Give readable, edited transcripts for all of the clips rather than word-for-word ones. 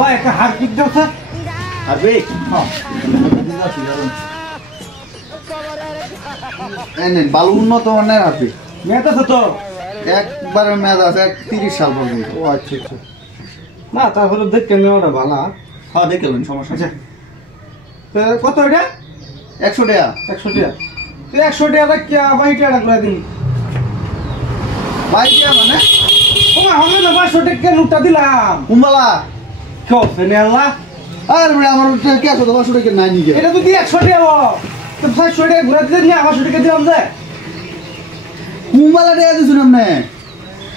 ওই একটা হারপিক দাও স্যার। হারপিক? হ্যাঁ। নেন ভালো উন্নত মানের হারপিক। মেয়াদ আছে তো? একবারে মেয়াদ আছে 30 সাল পর্যন্ত। ও আচ্ছা আচ্ছা। না তারপরে দেখতে নেওয়াটা ভালো। হ্যাঁ দেখলেন সমস্যা আচ্ছা কত এটা? 100 টাকা। 100 টাকা। তুই 100 টাকা কি বাই টাকা করে দিন? ভাই কি মানে? তোমার হবে না 500 টাকা নোটটা দিলাম। কুম্বালা কফে নে আল্লাহ। আর ভাই আমার কি আছে 500 টাকা নাই নিকে। এটা যদি 100 টাকা তো 500 টাকা ঘুরে দিলে নিয়ে 500 টাকা দিলাম যে। কুম্বালা টাকা দিছুন আপনি?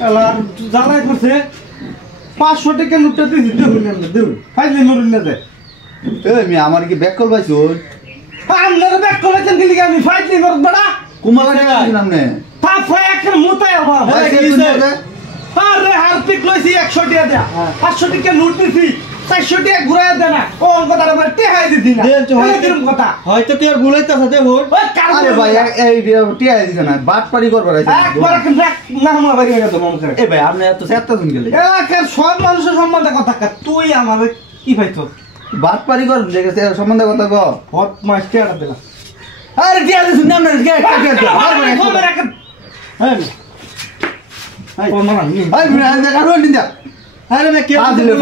আল্লাহ জ্বালাই করছে। 500 টাকা নোটটা দিছি দেখুন আপনি দেখুন। ফাইলে মরুন না যায়। এই মি আমার কি ব্যাক কল পাইছুন? আমলার ব্যাক করেছেন কি লিগা আমি ফাইলে মরুন বড়া। কুম্বালা টাকা দিছুন আপনি? পা ফাই একটা মোতায় আবার। ভাই কি হইছে? আরে হারপিক লইছি 100 টাকা দেয়া। 500 টাকা নোট দিছি। 400 টাকা ঘুরায় দেনা। ও কথা আমার টেহাই দিছি না। এরকম কথা। হয়তো কি আর ভুলাইতাছে দেখুন। ওই কাল আরে ভাই এই টিয়া দিছে না বাট পারি করবার আছে। একবার না মা বাড়ি গেল তো মন করে। এই ভাই আপনি এত সেটটা শুন গেলে এলাকার সব মানুষের সম্বন্ধে কথা কা তুই আমারে কি ভাইতো? বাট পারি কর দেখেছে সম্বন্ধে কথা কও। হট মাস টেড়া দিলা। আরে টিয়া দিছুন না আপনার কে কে হ্যাঁ কোনরা নি আরে মি আন্দা কারণ দিন দা। আরে না কে দিলে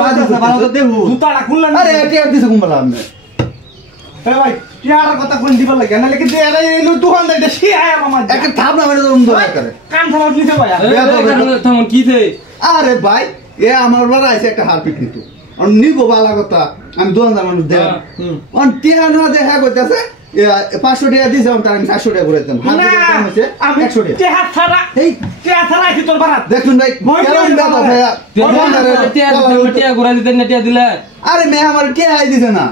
ভালো তো দেখুন। জুতাটা খুললা না। আরে টিয়া দিছে কুম্বালা আপনি। এ ভাই টিয়ার কথা কোন দিবা লাগে না লেকে দে আরে এলো দোকান দে সি আয় আমার একটা থাপ না মেরে দম ধরে করে। কান থামাও নিতে ভাই তেমন কি থে আরে ভাই এ আমার বড় আছে একটা হারপিক নিত। আর নিব বালা কথা আমি দোকানদার মানুষ দেব। অন টিয়া না দেখা কইতাছে 500 টাকা দিছে আমি তার 400 টাকা করে দিতাম। হারপিকের দাম হইছে 100 টাকা। টিয়া ছাড়া এই টিয়া ছাড়া কি তোর বারাত? দেখুন ভাই কেমন দাদা ভাইয়া টিয়া ঘুরা দিতেন না টিয়া দিলে। আরে মে আমার কে আই দিছে না।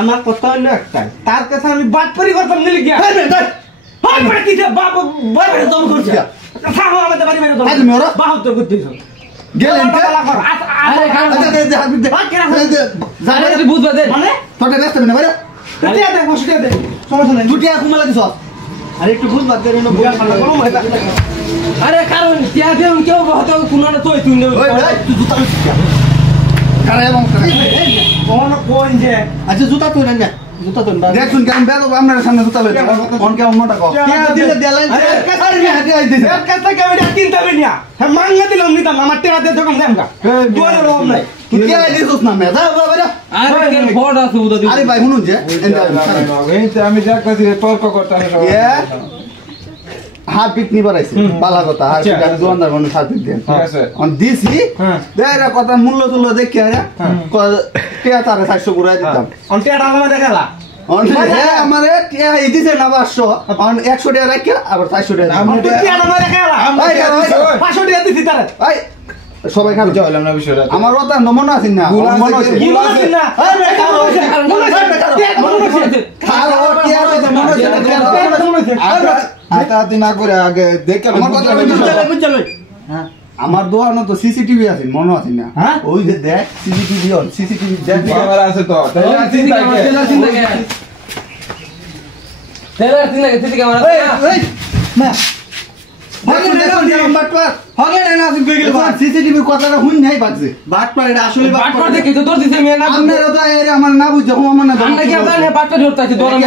আমার কথা হলো একটাই তার কাছে আমি বাদ পরি করতাম নিলি গিয়া আরে ভাই হয় পড়ে কি যে বাবা বই বই দম করছে কথা আমাদের বাড়ি মেরে দম আজ মেরো বাহুত তো করতেছ গেলেন কে আরে কান আচ্ছা হারপিক দে বাদ কেনা আরে তুই বুঝবা দে। মানে তোটা ব্যস্ত না ভাই টিয়া দে বসে দে সমস্যা নাই দুটিয়া কুমালা দিছ। আরে একটু বুঝ বাদ দেন আরে কারণ টিয়া দেন কেউ হয়তো কোনো না তুই তুই ওই ভাই তুই জুতা লইছিস কারা এবং কোন কোন যে আচ্ছা জুতা তুই না জুতা তুই দেখুন কেমন বেদ আপনার সামনে জুতা লইছে কোন কেমন মোটা কও কে দিলে দেলাই আরে কে হাতে আই দিছে এর কাছে কে আমি কিনতে হবে না হ্যাঁ মাঙ্গা দিলাম নিতাম আমার টিয়া দে দোকান দেন গা দুয়ারে রকম নাই তুই কে আই দিছস না মে যা বাবা আরে কে ফটো আছে উদা দি। আরে ভাই শুনুন যে আমি দেখতেছি তর্ক করতে হারপিক নিবার আইছে বালা কথা হারপিক আমি দোকানদার মানুষ হারপিক দেন ঠিক আছে অন দিছি দেরা কথা মূল্য তুল্য দেখে টিয়া তারে 400 করে দিতাম অন টিয়াটা আমার দেখালা অন হে আমারে টিয়া এই দিছে না 500 অন 100 টাকা রাখি আবার 400 টাকা আমি টিয়াটা আমার দেখালা 500 টাকা দিছি তারে এই সবাই খাবে হইলাম না বিষয়টা আমার কথা মনে আছে না মনে আছে কি বলছিস না আরে খালো টিয়া কইতে মনে আছে না হাতাহাতি না করে আগে দেখে আমার কথা বুঝছাল হ্যাঁ আমার দোকানে তো সিসিটিভি আছে মনে আছে না হ্যাঁ ওই যে দেখ সিসিটিভি অন সিসিটিভি দেখ ক্যামেরা আছে তো তেলার চিন্তা কে তেলার চিন্তা কে সিসি ক্যামেরা এই না সিসিটিভি কথাটা শুন নাই বাজছে বাটপার এটা আসলে বাটপার দেখি তো তোর দিছে মেয়ে না আপনারা তো এর আমার না বুঝছো আমার না আমরা কি জানি বাটপার ধরতাছি দরম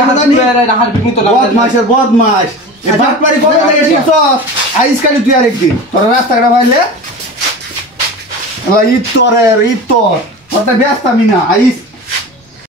হার পিকনি তো বদমাশের বদমাশ এই বাটপারি কবে লাগে শিখছ আইস কালি তুই আরেকদিন তোর রাস্তাটা ভাইলে ইত্তরের ইত্তর তোরটা ব্যস্ত আমি না আইস